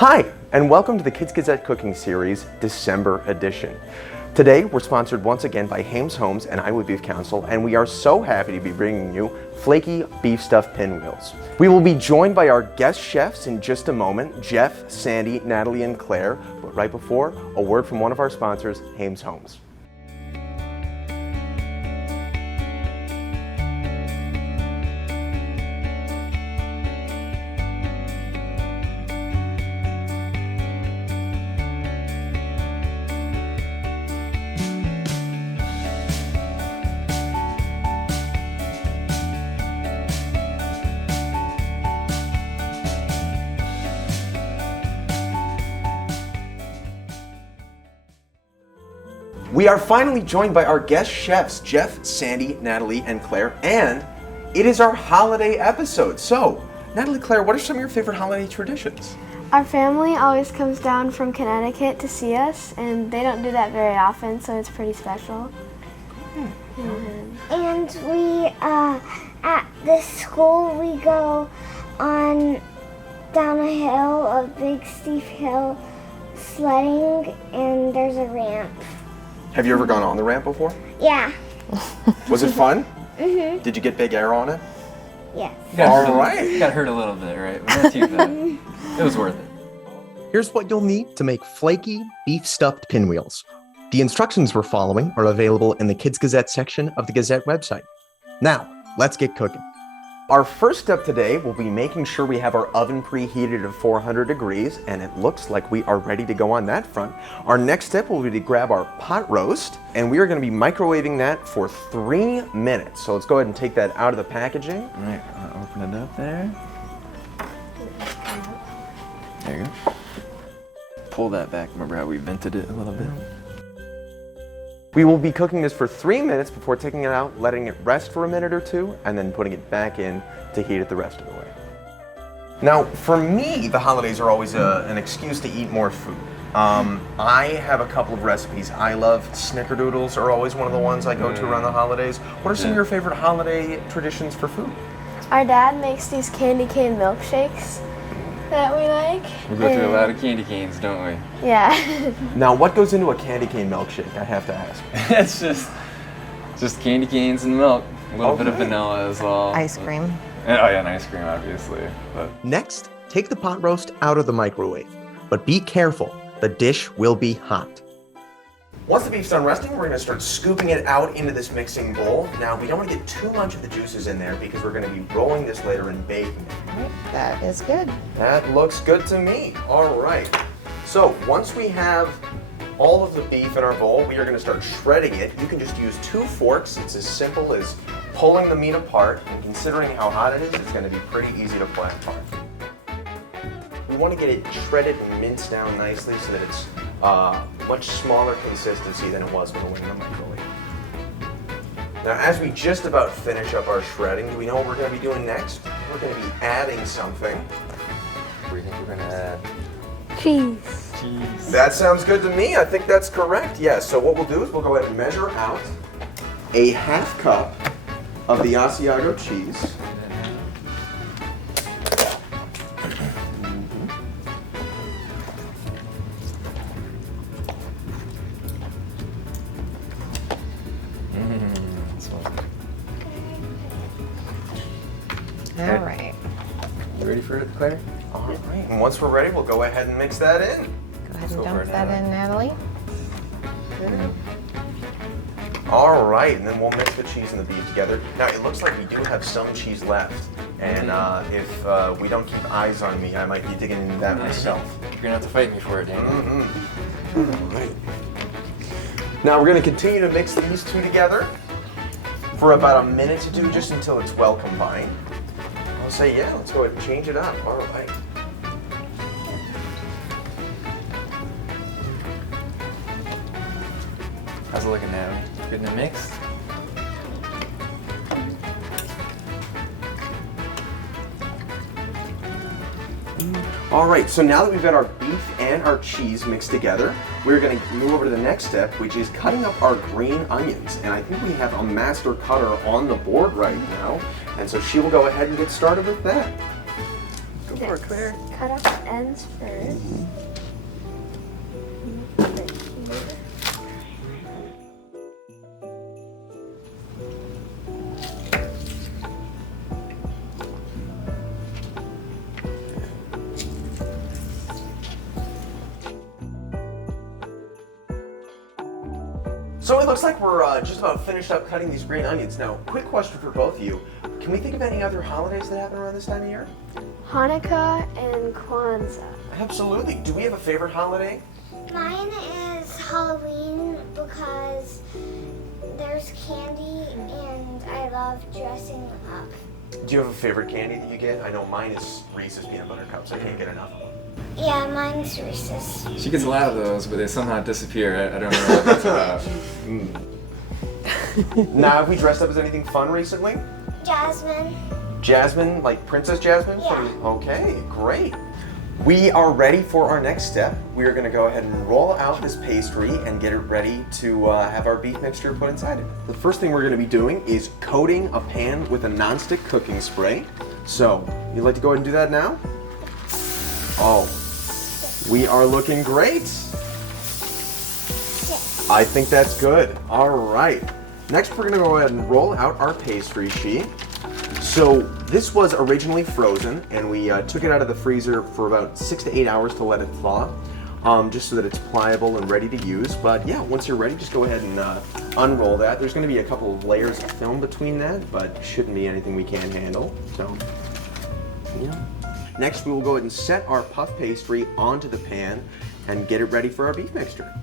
Hi, and welcome to the Kids Gazette Cooking Series, December edition. Today, we're sponsored once again by Hames Homes and Iowa Beef Council, and we are so happy to be bringing you Flaky Beef-Stuffed Pinwheels. We will be joined by our guest chefs in just a moment, Jeff, Sandy, Natalie, and Claire, but right before, a word from one of our sponsors, Hames Homes. We are finally joined by our guest chefs, Jeff, Sandy, Natalie, and Claire, and it is our holiday episode. So, Natalie, Claire, what are some of your favorite holiday traditions? Our family always comes down from Connecticut to see us, and they don't do that very often, so it's pretty special. And we, at this school, we go on down a hill, a big steep hill, sledding, and there's a ramp. Have you ever gone on the ramp before? Yeah. Was it fun? Mhm. Did you get big air on it? Yes. All right. Got hurt a little bit, right? But not too bad. It was worth it. Here's what you'll need to make flaky beef-stuffed pinwheels. The instructions we're following are available in the Kids Gazette section of the Gazette website. Now, let's get cooking. Our first step today will be making sure we have our oven preheated at 400 degrees, and it looks like we are ready to go on that front. Our next step will be to grab our pot roast, and we are going to be microwaving that for 3 minutes. So let's go ahead and take that out of the packaging. All right, I'll open it up there. There you go. Pull that back. Remember how we vented it a little bit? We will be cooking this for 3 minutes before taking it out, letting it rest for a minute or two, and then putting it back in to heat it the rest of the way. Now, for me, the holidays are always an excuse to eat more food. I have a couple of recipes. I love snickerdoodles are always one of the ones I go to around the holidays. What are some of your favorite holiday traditions for food? Our dad makes these candy cane milkshakes that we like. We go through a lot of candy canes, don't we? Yeah. Now, what goes into a candy cane milkshake? I have to ask. It's just candy canes and milk. A little bit of Okay. vanilla as well. Ice cream. And, oh yeah, and ice cream, obviously. But Next, take the pot roast out of the microwave, but be careful, the dish will be hot. Once the beef's done resting, we're going to start scooping it out into this mixing bowl. Now, we don't want to get too much of the juices in there because we're going to be rolling this later and baking it. That is good. That looks good to me. All right. So once we have all of the beef in our bowl, we are going to start shredding it. You can just use 2 forks. It's as simple as pulling the meat apart, and considering how hot it is, it's going to be pretty easy to pull apart. We want to get it shredded and minced down nicely so that it's much smaller consistency than it was when it went in the microwave. Now, as we just about finish up our shredding, do we know what we're going to be doing next? We're going to be adding something. What do you think we're going to add? Cheese. cheese. That sounds good to me. I think that's correct. Yes. So what we'll do is we'll go ahead and measure out a 1/2 cup of the Asiago cheese. All right. You ready for it, Claire? All right. And once we're ready, we'll go ahead and mix that in. Go ahead and Over dump it, that in, Natalie. Good. All right, and then we'll mix the cheese and the beef together. Now, it looks like we do have some cheese left, and if we don't keep eyes on me, I might be digging into that myself. You're gonna have to fight me for it, Daniel. All right. Now, we're going to continue to mix these two together for about a minute to 2, just until it's well combined. I'll say, yeah, let's go ahead and change it up. All right. How's it looking, Natalie? Good and mixed? All right, so now that we've got our beef and our cheese mixed together, we're going to move over to the next step, which is cutting up our green onions. And I think we have a master cutter on the board right now, and so she will go ahead and get started with that. Go we're clear. Cut off the ends first. Put it here. So it looks like we're just about finished up cutting these green onions. Now, quick question for both of you. Can we think of any other holidays that happen around this time of year? Hanukkah and Kwanzaa. Absolutely. Do we have a favorite holiday? Mine is Halloween because there's candy and I love dressing up. Do you have a favorite candy that you get? I know mine is Reese's Peanut Butter Cups. I can't get enough of them. Yeah, mine's Reese's. She gets a lot of those, but they somehow disappear. I don't know what that's about. Now, have we dressed up as anything fun recently? Jasmine. Jasmine, like Princess Jasmine? Yeah. Okay, great. We are ready for our next step. We are going to go ahead and roll out this pastry and get it ready to have our beef mixture put inside it. The first thing we're going to be doing is coating a pan with a nonstick cooking spray. So, you'd like to go ahead and do that now? Oh, we are looking great. I think that's good. All right. Next, we're going to go ahead and roll out our pastry sheet. So this was originally frozen, and we took it out of the freezer for about 6 to 8 hours to let it thaw, just so that it's pliable and ready to use. But yeah, once you're ready, just go ahead and unroll that. There's going to be a couple of layers of film between that, but shouldn't be anything we can't handle. So yeah. Next, we will go ahead and set our puff pastry onto the pan and get it ready for our beef mixture.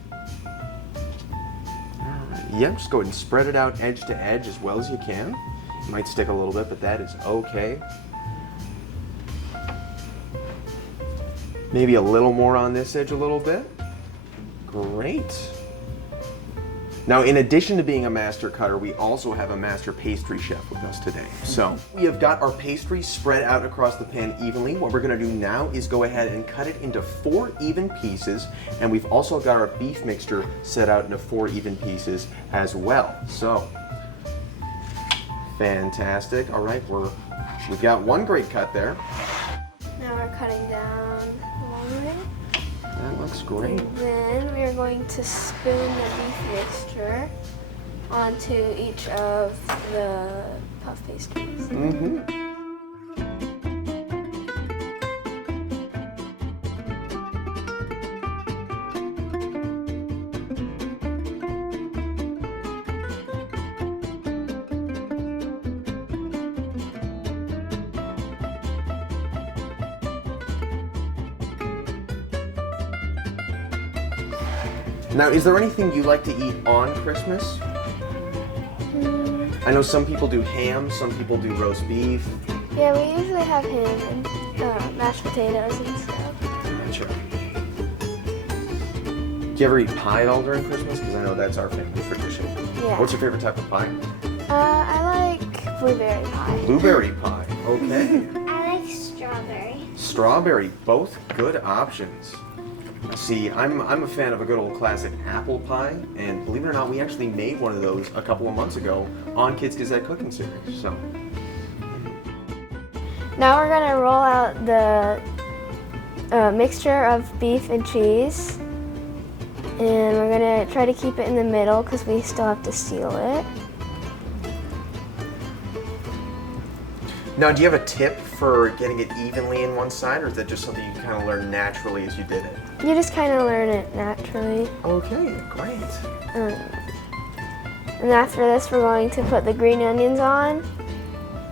Yep, just go ahead and spread it out edge to edge as well as you can. It might stick a little bit, but that is okay. Maybe a little more on this edge a little bit. Great. Now, in addition to being a master cutter, we also have a master pastry chef with us today. So we have got our pastry spread out across the pan evenly. What we're going to do now is go ahead and cut it into 4 even pieces, and we've also got our beef mixture set out into 4 even pieces as well. So fantastic. All right, we've got one great cut there. Now we're cutting down the long way. That looks great. And then we are going to spoon the beef mixture onto each of the puff pastries. Mm-hmm. Now, is there anything you like to eat on Christmas? I know some people do ham, some people do roast beef. Yeah, we usually have ham and mashed potatoes and stuff. Gotcha. Do you ever eat pie at all during Christmas? Because I know that's our family tradition. Yeah. What's your favorite type of pie? I like blueberry pie. Blueberry pie. Okay. I like strawberry. Strawberry, both good options. See, I'm a fan of a good old classic apple pie, and believe it or not, we actually made one of those a couple of months ago on Kids Gazette Cooking Series. So Now we're gonna roll out the mixture of beef and cheese, and we're gonna try to keep it in the middle because we still have to seal it. now, do you have a tip for getting it evenly in one side, or is that just something you kind of learn naturally as you did it? You just kind of learn it naturally. Okay, great. And after this, we're going to put the green onions on,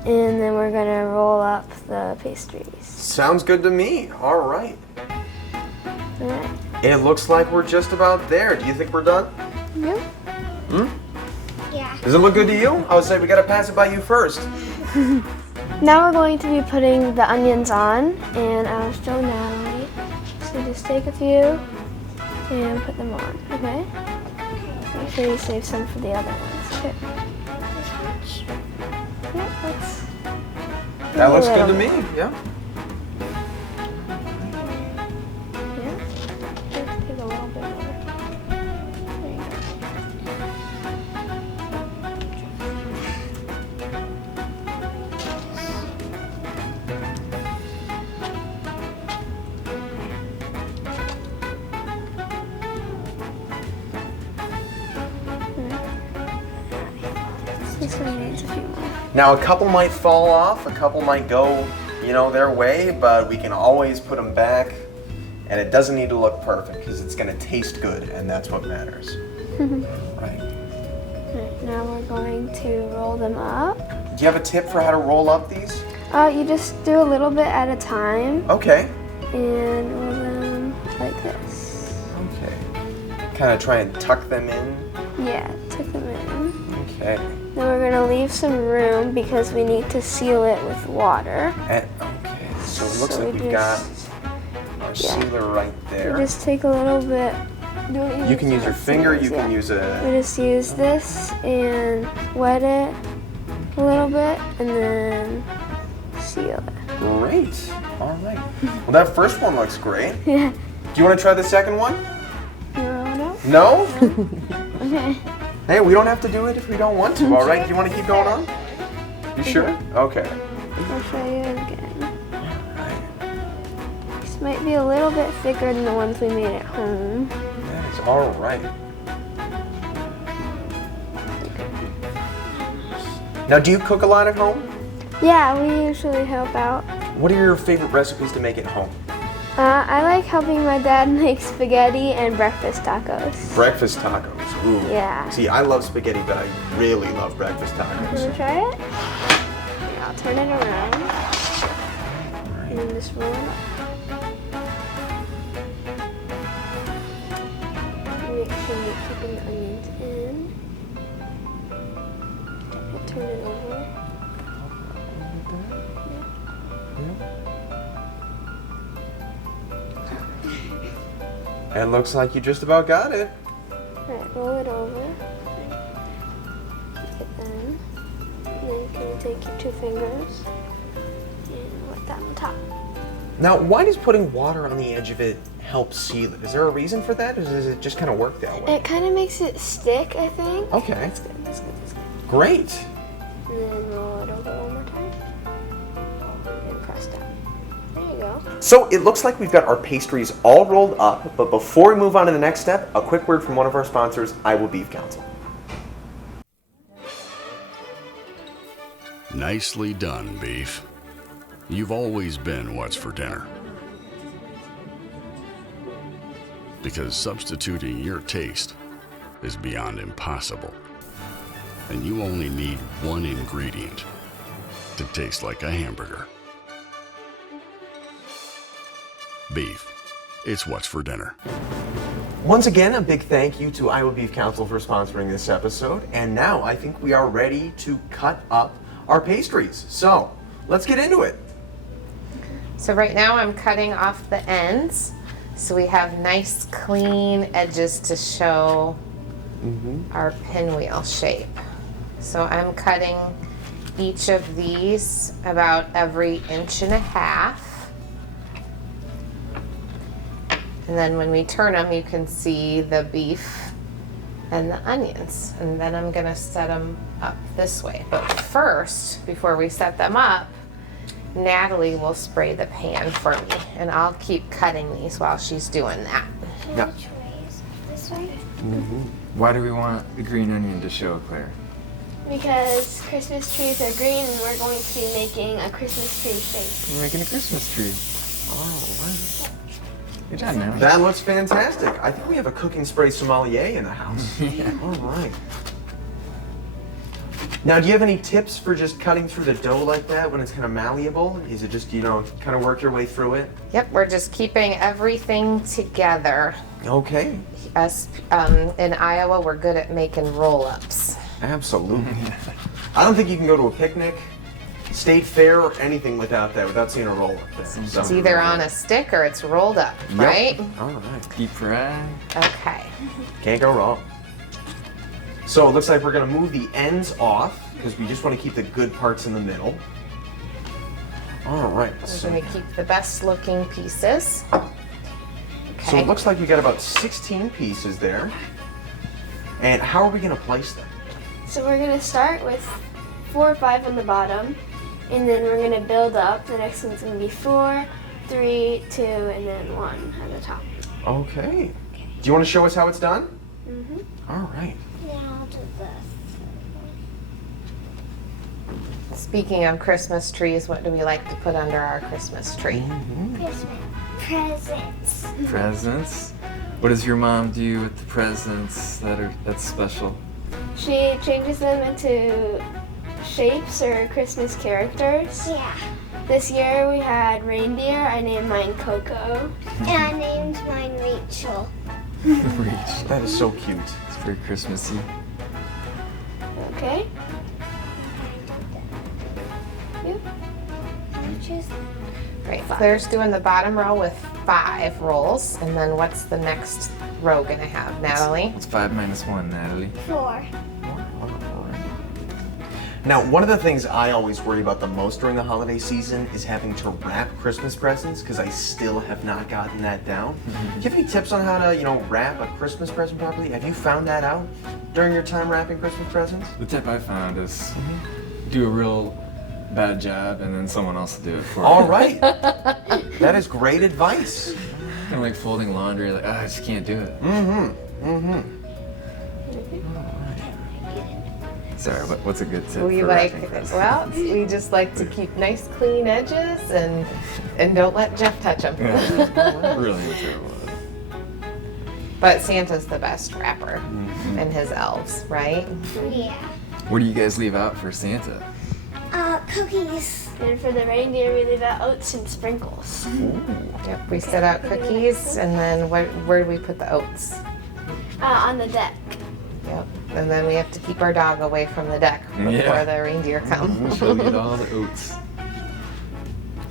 and then we're gonna roll up the pastries. Sounds good to me. All right. All right. It looks like we're just about there. Do you think we're done? Yep. Yeah. Does it look good to you? I would say we gotta pass it by you first. Now we're going to be putting the onions on, and I'll show Natalie. So just take a few and put them on, okay? Make sure you save some for the other ones, okay? Yep, That looks a good to little me. more. Yeah. Yeah, just take a little bit more. There you go. This one needs a few more. Now a couple might fall off, a couple might go, their way, but we can always put them back, and it doesn't need to look perfect because it's going to taste good, and that's what matters. Right. Alright, now we're going to roll them up. Do you have a tip for how to roll up these? You just do a little bit at a time Okay. and roll them like this. Okay. Kind of try and tuck them in. Yeah, tuck them in. Okay. Then we're gonna leave some room because we need to seal it with water. Okay. So it looks So like we we've got our yeah. sealer right We there. just take a little bit. You can use your finger, you can use We a... just use this and wet it a little bit and then seal it. Great. All right. Well, that first one looks great. Yeah. Do you want to try the second one? You roll it up? No? Okay. Hey, we don't have to do it if we don't want to, all right? Do you want to keep going on? You sure? Okay. I'll show you again. This might be a little bit thicker than the ones we made at home. That is all right. Now, do you cook a lot at home? Yeah, we usually help out. What are your favorite recipes to make at home? I like helping my dad make spaghetti and breakfast tacos. Breakfast tacos. Ooh. Yeah. See, I love spaghetti, but I really love breakfast tacos. Wanna try it? Here, I'll turn it around. And then just roll it up. Make sure you're keeping the onions in. Okay, turn it over. It looks like you just about got it. Alright, roll it over. Keep it in. And then can you take your 2 fingers and wet that on top. Now, why does putting water on the edge of it help seal it? Is there a reason for that, or does it just kind of work that way? It kind of makes it stick, I think. Okay. That's good, that's good, that's good. Great. And then roll it over one more time. And press down. There you go. So it looks like we've got our pastries all rolled up, but before we move on to the next step, a quick word from one of our sponsors, Iowa Beef Council. Nicely done, beef. You've always been what's for dinner. Because substituting your taste is beyond impossible. And you only need one ingredient to taste like a hamburger. Beef. It's what's for dinner. Once again, a big thank you to Iowa Beef Council for sponsoring this episode. And now I think we are ready to cut up our pastries. So let's get into it. So right now I'm cutting off the ends so we have nice clean edges to show our pinwheel shape. So I'm cutting each of these about every 1.5 inches. And then when we turn them, you can see the beef and the onions. And then I'm gonna set them up this way. But first, before we set them up, Natalie will spray the pan for me. And I'll keep cutting these while she's doing that. Yeah. Which way is it? This way? Why do we want the green onion to show, Claire? Because Christmas trees are green and we're going to be making a Christmas tree shape. We're making a Christmas tree. All right. Good job, Natalie. That looks fantastic. I think we have a cooking spray sommelier in the house. Yeah. All right. Now, do you have any tips for just cutting through the dough like that when it's kind of malleable? Is it just, kind of work your way through it? Yep, we're just keeping everything together. Okay. Us in Iowa, we're good at making roll-ups. Absolutely. I don't think you can go to a picnic, state fair, or anything without seeing a roll-up there. So- It's either on a stick or it's rolled up, Yep. right? All right. Deep fry. Okay. Can't go wrong. So it looks like we're going to move the ends off because we just want to keep the good parts in the middle. All right. We're going to keep the best looking pieces. So Okay. it looks like we got about 16 pieces there. And how are we going to place them? So we're going to start with 4 or 5 on the bottom, and then we're going to build up. The next one's going to be 4, 3, 2, and then 1 at the top. Okay. Do you want to show us how it's done? Mm-hmm. All right. Yeah, I'll do this. Speaking of Christmas trees, what do we like to put under our Christmas tree? Christmas presents. Presents? What does your mom do with the presents that's special? She changes them into shapes or Christmas characters. Yeah. This year we had reindeer. I named mine Coco. And I named mine Rachel. Reach. That is so cute. It's very Christmassy. Okay. Yep. Just Right, Claire's doing the bottom row with 5 rolls, and then what's the next row gonna have, Natalie? What's 5 minus 1, Natalie? 4. Now, one of the things I always worry about the most during the holiday season is having to wrap Christmas presents, because I still have not gotten that down. Do you have any tips on how to, wrap a Christmas present properly? Have you found that out during your time wrapping Christmas presents? The tip I found is do a real bad job and then someone else will do it for you. All right. That is great advice. Kind of like folding laundry, like, I just can't do it. Sorry, what's a good tip We for like, wrapping presents? well, we just like to keep nice clean edges and don't let Jeff touch them. Yeah, really terrible. But Santa's the best wrapper and his elves, right? Yeah. What do you guys leave out for Santa? Cookies. And for the reindeer, we leave out oats and sprinkles. Yep, we set out cookies, and then where do we put the oats? On the deck. Yep, and then we have to keep our dog away from the deck before Yeah. the reindeer come. She'll eat all the oats.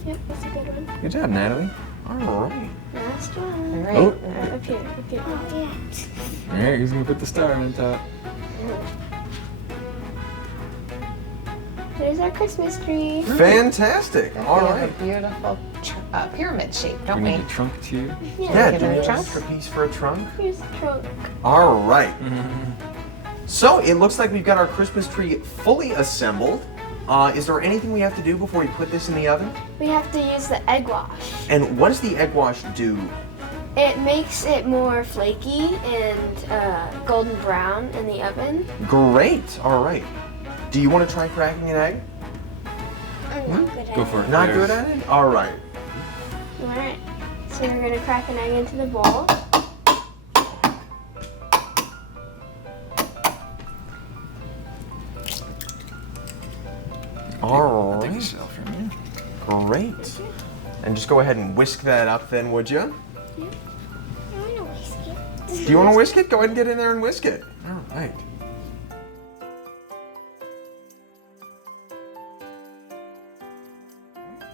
Yep, that's a good one. Good job, Natalie. All right. Last All one. right. Oh. Up here, up here. Yeah. All right, who's gonna put the star on top? There's our Christmas tree. Fantastic. All We right. have a beautiful pyramid shape, don't We we? need a trunk too. Yeah, Get do a we have trunk? an extra piece for a trunk? Here's the trunk. All right. So it looks like we've got our Christmas tree fully assembled. Is there anything we have to do before we put this in the oven? We have to use the egg wash. And what does the egg wash do? It makes it more flaky and golden brown in the oven. Great. All right. Do you want to try cracking an egg? I'm not good at Go for it. Not Claire. good at it? All right. All right. So we're gonna crack an egg into the bowl. All Take a right. shell from you. Great. And just go ahead and whisk that up then, would you? I want to whisk it. Do you want to whisk it? Go ahead and get in there and whisk it. All right.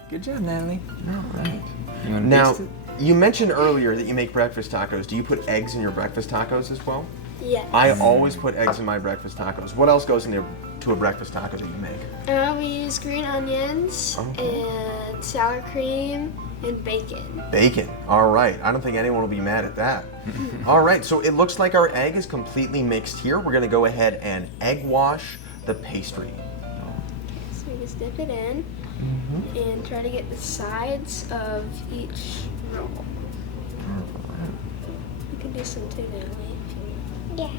Good job, Natalie. All right. You want to Now, taste it? you mentioned earlier that you make breakfast tacos. Do you put eggs in your breakfast tacos as well? Yes. I always put eggs in my breakfast tacos. What else goes into a breakfast taco that you make? We use green onions and sour cream and bacon. Bacon. All right. I don't think anyone will be mad at that. All right. So it looks like our egg is completely mixed here. We're going to go ahead and egg wash the pastry. So we just dip it in and try to get the sides of each roll. You can do some too, Natalie, if you want. Yeah.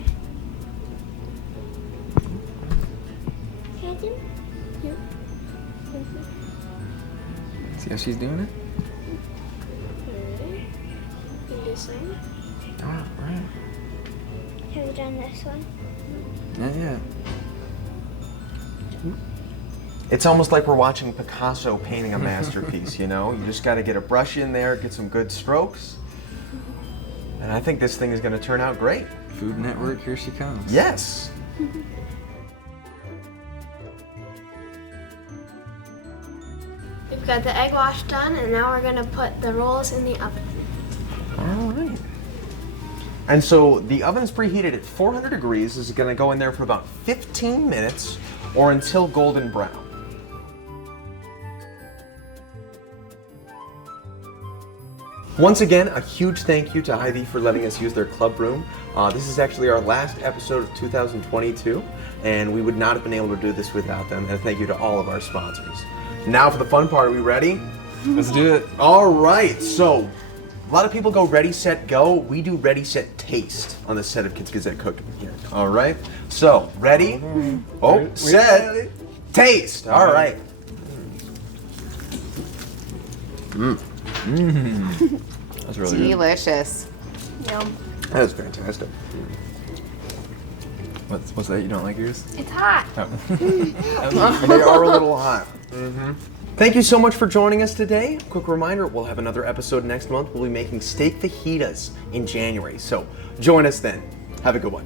Can I do? Yep. See how she's doing it? Alright. You can do some. All right. Have you done this one? Not yet. It's almost like we're watching Picasso painting a masterpiece, you know? You just got to get a brush in there, get some good strokes. And I think this thing is going to turn out great. Food Network, here she comes. Yes. We've got the egg wash done, and now we're gonna put the rolls in the oven. All right. And so the oven's preheated at 400 degrees. This is going to go in there for about 15 minutes or until golden brown. Once again, a huge thank you to Hy-Vee for letting us use their club room. This is actually our last episode of 2022, and we would not have been able to do this without them. And thank you to all of our sponsors. Now for the fun part. Are we ready? Let's do it. All right, so a lot of people go ready, set, go. We do ready, set, taste on the set of Kids Gazette Cooking here. All right, so ready, set, Taste. All right. That's really good. Delicious. Yum. That is fantastic. What's that? You don't like yours? It's hot. Oh. They are a little hot. Thank you so much for joining us today. Quick reminder, we'll have another episode next month. We'll be making steak fajitas in January. So join us then. Have a good one.